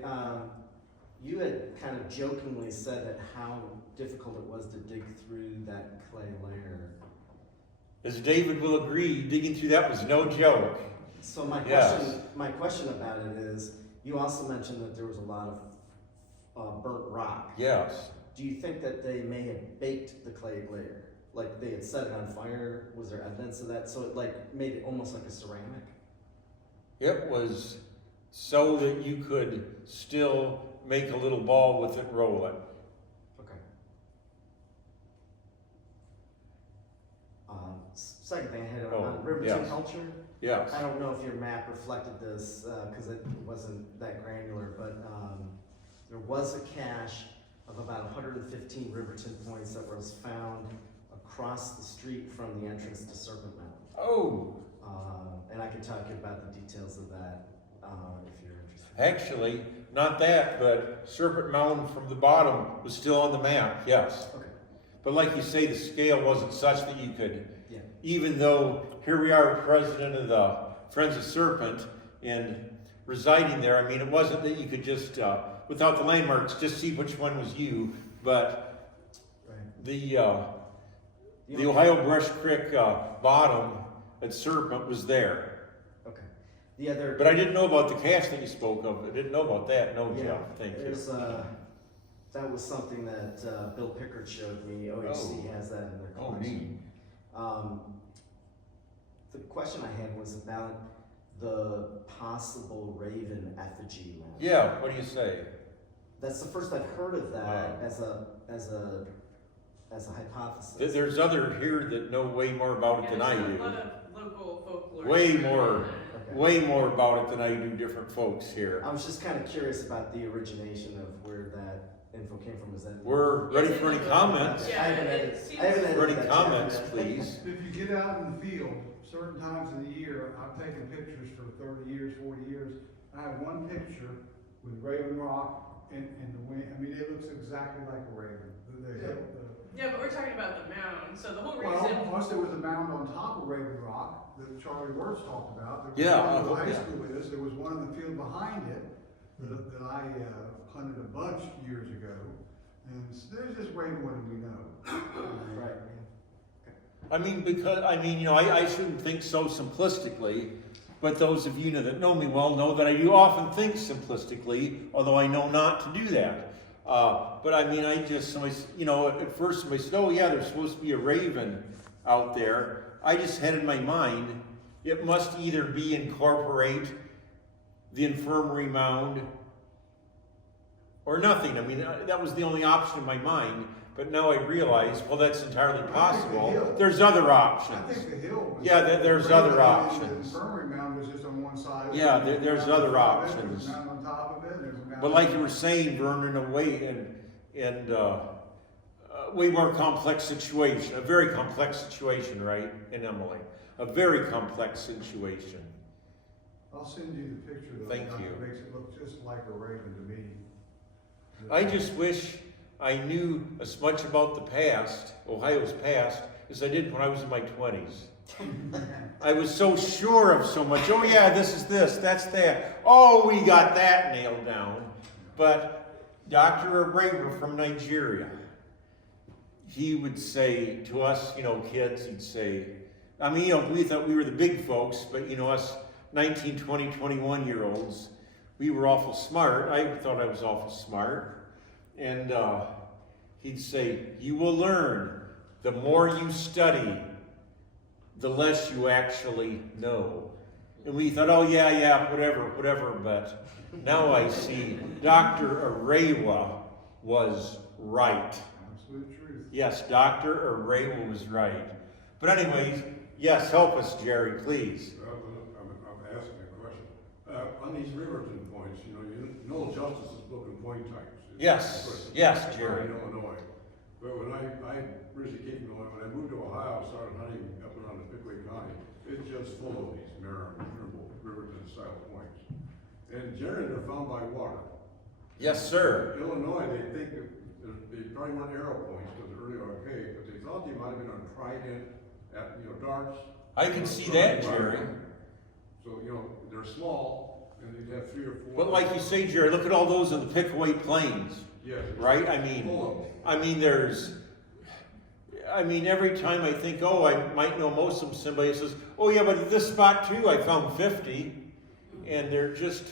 You had kind of jokingly said that how difficult it was to dig through that clay layer. As David will agree, digging through that was no joke. So my Yes. question about it is, you also mentioned that there was a lot of burnt rock. Yes. Do you think that they may have baked the clay layer? Like they had set it on fire? Was there evidence of that? So it like made it almost like a ceramic? It was so that you could still make a little ball with it and roll it. Okay. Second thing I had on Riverton yes. culture. Yes. I don't know if your map reflected this because it wasn't that granular, but there was a cache of about 115 Riverton points that was found across the street from the entrance to Serpent Mound. Oh, And I can talk to you about the details of that if you're interested. actually, not that, but Serpent Mound from the bottom was still on the map, yes. Okay. But like you say, the scale wasn't such that you could, Yeah. even though here we are, president of the Friends of Serpent, and residing there, I mean, it wasn't that you could just, without the landmarks, just see which one was you, but Right. the Ohio Brush Creek bottom at Serpent was there. Okay. The other. But I didn't know about the cache that you spoke of. I didn't know about that. No, Yeah, Jeff, thank you. there's that was something that Bill Pickard showed me. OHC has that in their Oh, collection. neat. The question I had was about the possible raven effigy mound. Yeah, what do you say? That's the first I've heard of that Wow. as a hypothesis. There's other here that know way more about it than I There's a do. lot of local folklore. Way more. Okay. Way more about it than I do different folks here. I was just kind of curious about the origination of where that info came from. Is that We're ready for any comments. Yeah, I haven't it edited. seems- I haven't edited For any that comments, yet. please. If you get out in the field, certain times of the year, I've taken pictures for 30 years, 40 years. I have one picture with Raven Rock and the wind. I mean, it looks exactly like a raven. Yeah, but we're talking about the mound, so the whole Well, reason. plus there was a mound on top of Raven Rock that Charlie Wirtz talked about. There was Yeah, one where the high yeah. school is. There was one in the field behind it that I hunted a bunch years ago. And there's just way more than we know. Right. I mean, because, I shouldn't think so simplistically, but those of you that know me well know that I do often think simplistically, although I know not to do that. But I mean, at first somebody said, oh yeah, there's supposed to be a raven out there. I just had in my mind, it must either be incorporate the infirmary mound or nothing. I mean, that was the only option in my mind. But now I realize, well, that's entirely possible. There's other options. I think the hill was. Yeah, there's the other Raven options. The infirmary mound was just on one side. Yeah, there's other There's options. a mound on top of it, there's a mound. But like you were saying, Vernon, a way more complex situation, a very complex situation, right, in Emily? A very complex situation. I'll send you the picture though. Thank Doc. you. It makes it look just like a raven to me. I just wish I knew as much about the past, Ohio's past, as I did when I was in my 20s. I was so sure of so much. Oh yeah, this is this, that's that. Oh, we got that nailed down. But Dr. Abreu from Nigeria, he would say to us, kids, he'd say, we thought we were the big folks, but us 19, 20, 21-year-olds, we were awful smart. I thought I was awful smart. And he'd say, you will learn, the more you study, the less you actually know. And we thought, oh yeah, whatever, but now I see Dr. Arewa was right. Absolute truth. Yes, Dr. Arewa was right. But anyways, yes, help us, Jerry, please. Well, these Riverton points, you know Justice is looking point types. Yes, Jerry. In Illinois. But when I originally came from Illinois, when I moved to Ohio, I started hunting up around the Pickaway County. It's just full of these Merriam, Trimble, Riverton style points. And generally they're found by water. Yes, sir. Illinois, they think that they probably weren't arrow points because they're early archaic, but they thought they might have been on trident at, darts. I can see that, Jerry. So, they're small and they have 3 or 4. But like you say, Jerry, look at all those in the Pickaway Plains, Yes. right? Full Every time I think, oh, I might know most of them, somebody says, oh yeah, but at this spot too, I found 50. And they're just,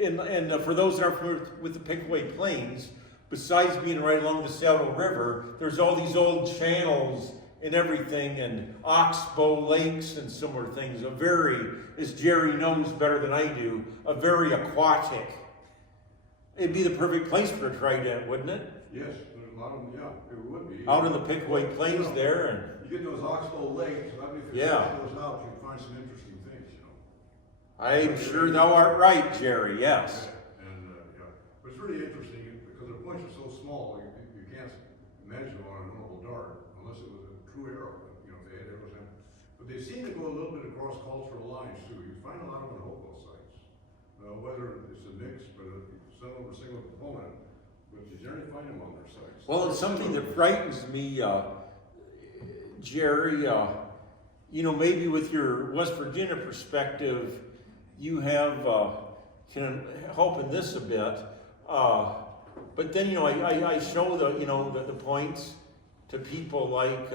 and for those that aren't familiar with the Pickaway Plains, besides being right along the Scioto River, there's all these old channels and everything, and oxbow lakes and similar things. A very, as Jerry knows better than I do, a very aquatic. It'd be the perfect place for a trident, wouldn't it? Yes, there's a lot of them, yeah, it would be. Out in the Pickaway Plains there, and you get those oxbow lakes, I mean, if you Yeah. check those out, you can find some interesting things, I'm sure thou art right, Jerry, yes. And, but it's really interesting because the points are so small, you can't imagine them on a normal dart unless it was a true arrow. They had arrows in. But they seem to go a little bit across cultural lines too. You find a lot of them in Hopewell sites. Whether it's a mix, but some of them are single component, but you generally find them on their sites. Well, it's something that frightens me, Jerry, maybe with your West Virginia perspective, you have, can help in this a bit. But then, I show the points to people like,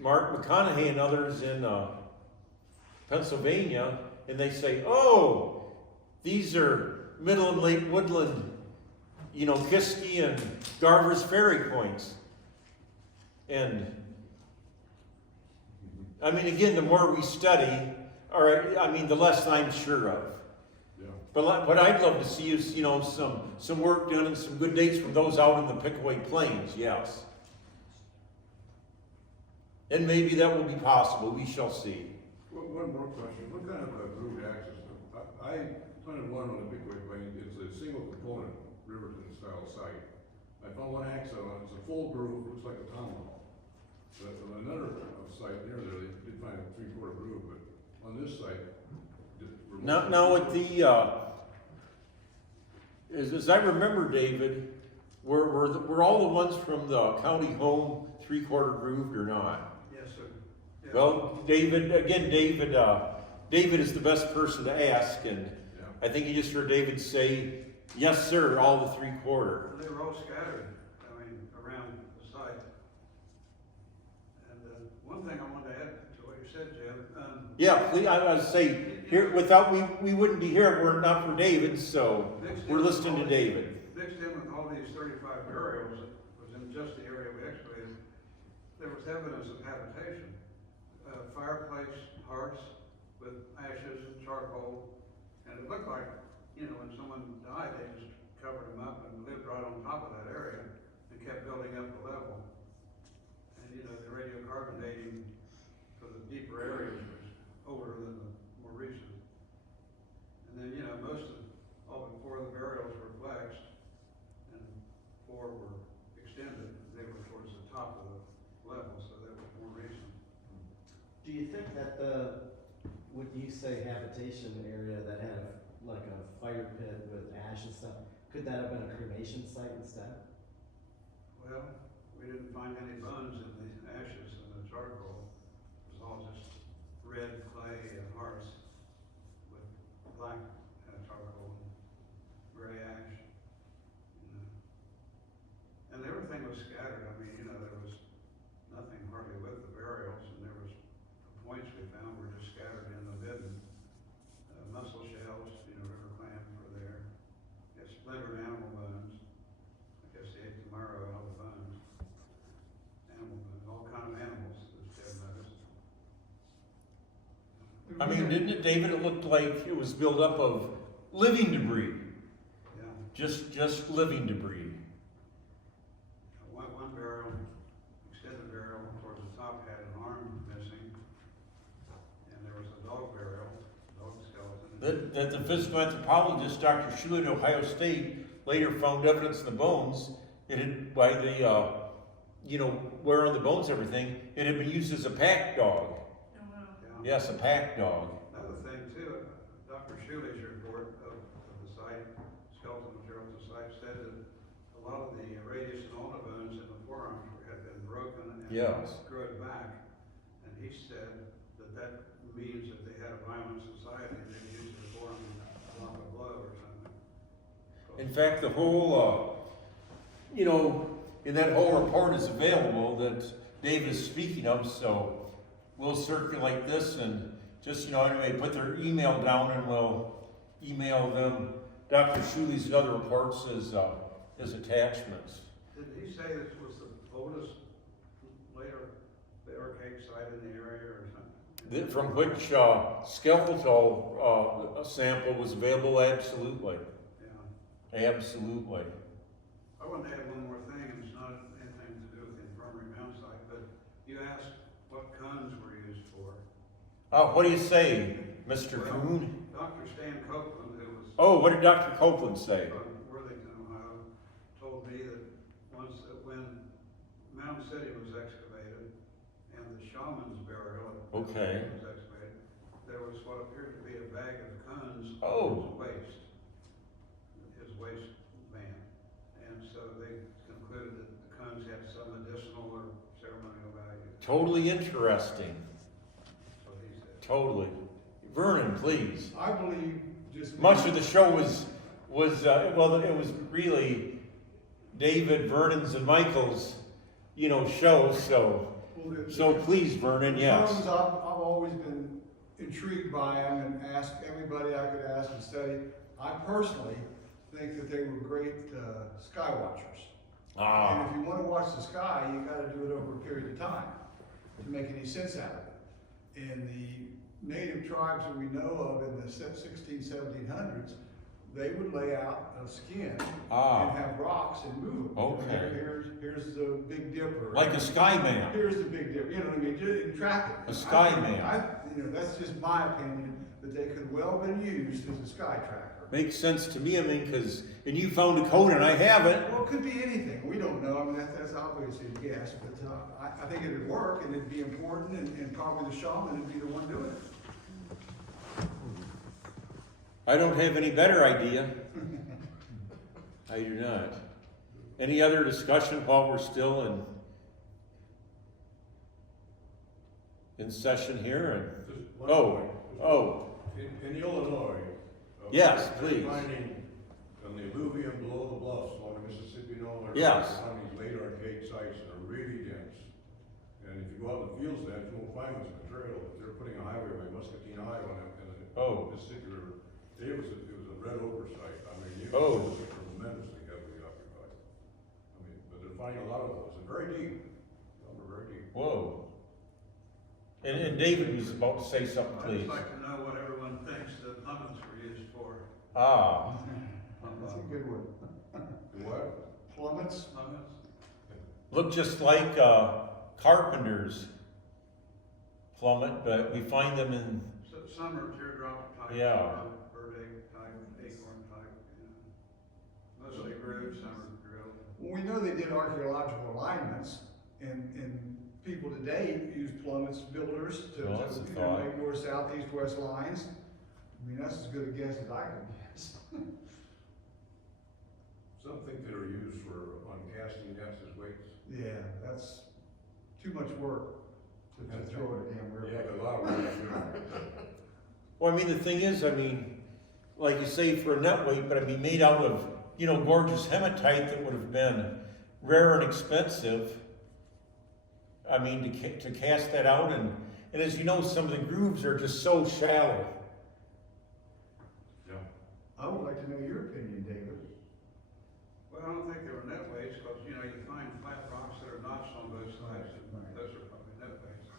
Mark McConaughey and others in Pennsylvania, and they say, oh, these are middle and late woodland, Kiski and Garver's Ferry points. And again, the more we study, the less I'm sure of. Yeah. But I'd love to see some work done and some good dates from those out in the Pickaway Plains, yes. And maybe that will be possible, we shall see. One more question. What kind of a grooved axis? I planted one on the Pickaway Plain. It's a single component Riverton style site. I found one axis on it. It's a full groove, looks like a tomahawk. But on another site near there, they did find a 3/4 groove, but on this site, Now at the, as I remember, David, were all the ones from the county home 3/4 grooved or not? Yes, sir. Yeah. Well, David is the best person to ask, and Yeah. I think you just heard David say, yes, sir, all the 3/4. They were all scattered, around the site. And one thing I wanted to add to what you said, Jim. Yeah, please, I was say here without we wouldn't be here if it were not for David, so we're listening to David. Mixed in with all these 35 burials, was in just the area we excavated, there was evidence of habitation. Fireplace hearths with ashes and charcoal, and it looked like, when someone died, they just covered them up and lived right on top of that area and kept building up the level. And the radiocarbon dating for the deeper areas was older than the more recent. And then, most of all but 4 of the burials were flexed and 4 were extended. They were towards the top of the level, so that was more recent. Do you think that what you say habitation area that had like a fire pit with ash and stuff, could that have been a cremation site instead? Well, we didn't find any bones in the ashes and the charcoal. It was all just red clay and hearths with black charcoal and gray ash. And everything was scattered. There was nothing hardly with the burials, and there was the points we found were just scattered in the midden. Mussel shells, river clam were there. Had splintered animal bones. I guess they ate the marrow out of the bones. Animal bones, all kind of animals, as Deb noticed. Didn't it, David? It looked like it was built up of living debris, Yeah. just living debris. One burial, extended burial towards the top had an arm missing, and there was a dog burial that the physical anthropologist, Dr. Scioto, Ohio State, later found evidence in the bones, it had, by the, where on the bones, everything, it had been used as a pack dog. Oh, wow. Yeah. Yes, a pack dog. Another thing too, Dr. Schule's report of the site, skeletal material at the site, said that a lot of the radius and ulna bones in the forearms had been broken and Yes. growed back. And he said that that means that they had a violent society and they used the forearm to block a blow or something. In fact, the whole, in that whole report is available that Dave is speaking of, so we'll circulate this and just, anyway, put their email down and we'll email them Dr. Schule's other reports as attachments. Did he say this was the oldest later barricade site in the area or something? From which skeletal sample was available, absolutely. Yeah. Absolutely. I want to add one more thing, and it's not anything to do with the Infirmary Mound site, but you asked what cones were used for. What do you say, Mr. Well, Kuhn? Dr. Stan Copeland, who was Oh, what did Dr. Copeland say? from Worthington, Ohio, told me that when Mound City was excavated and the shaman's burial Okay. was excavated, there was what appeared to be a bag of cones Oh. his waistband. And so they concluded that the cones had some medicinal or ceremonial value. Totally interesting. So he said. Totally. Vernon, please. I believe just. Much of the show was it was really David, Vernon's, and Michael's, show. So please, Vernon, The yes. terms I've always been intrigued by them and asked everybody I could ask and study. I personally think that they were great sky watchers. Ah, And if you want to watch the sky, you got to do it over a period of time to make any sense out of it. And the native tribes that we know of in the 1700s, they would lay out a skin and have rocks and move them. Okay. Here's the Big Dipper. like a sky man. Here's the Big Dipper. You know what I mean? Just track it. A sky I think- man. that's just my opinion, that they could well been used as a sky tracker. Makes sense to me. And you found a cone and I haven't. Well, it could be anything. We don't know. I mean, that's obviously a guess, but I think it'd work and it'd be important and probably the shaman would be the one doing it. I don't have any better idea. I do not. Any other discussion while we're still in session here? Just one Oh, point. In Illinois. Yes, they're please. Finding on the alluvium below the bluffs along the Mississippi and all, they're Yes. finding these late archaic sites that are really dense. And if you go out in the fields there, you won't find much material. They're putting a highway like Muscatine Highway in the Mississippi River. It was a red ochre site. I mean, it was tremendously heavily occupied. But they're finding a lot of those, and very deep. Some are very deep. whoa. And David was about to say something, I'd please. just like to know what everyone thinks the plummets were used for. That's a good one. The what? Plummets? Plummets? Look just like carpenter's plummet, but we find them in, So some are teardrop type. Yeah. Some are bird-egg type, acorn type, Mostly grooved, some are drilled. Well, we know they did archaeological alignments and people today use plummets, builders to Well, that's a thought. make north, south, east, west lines. I mean, that's as good a guess as I can guess. Some think that are used on casting nets as weights. Yeah, that's too much work to throw in a damn river. Yeah, a lot of them. well, the thing is, like you say, for a net weight, but made out of, gorgeous hematite that would have been rare and expensive. To cast that out, and as you know, some of the grooves are just so shallow. Yeah. I would like to know your opinion, David. Well, I don't think they were net weights, because, you find flat rocks that are notched on both sides, and Right. those are probably net weights.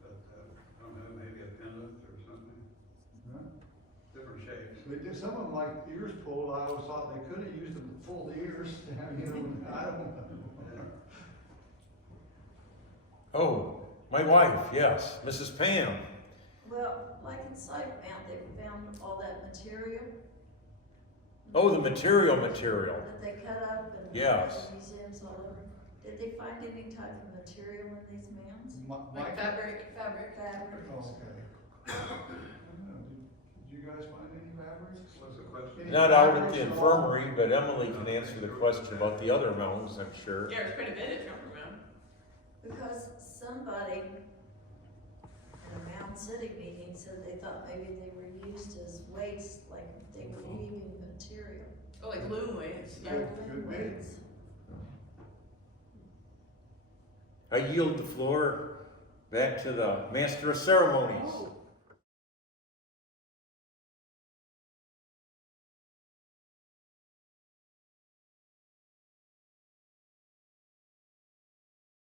But, I don't know, maybe a pendant or something, Huh? different shapes. They did, some of them like ears pulled, I always thought they could have used them to pull the ears, I don't know. Oh, my wife, yes, Mrs. Pam. Well, like in Site Mound, they found all that material. Oh, the material. That they cut up and Yes. the museums all over. Did they find any type of material in these mounds? Mike? Fabric. Fabric. Oh, okay. I don't know, did you guys find any fabrics? What's the question? Not out at the infirmary, but Emily can answer the question about the other mounds, I'm sure. Yeah, there's quite a bit at Temporal Mound. Because somebody in a Mound City meeting said they thought maybe they were used as weights, like they were heaving material. Oh, like loom weights, yeah. Could be. Weights. I yield the floor back to the master of ceremonies. Oh,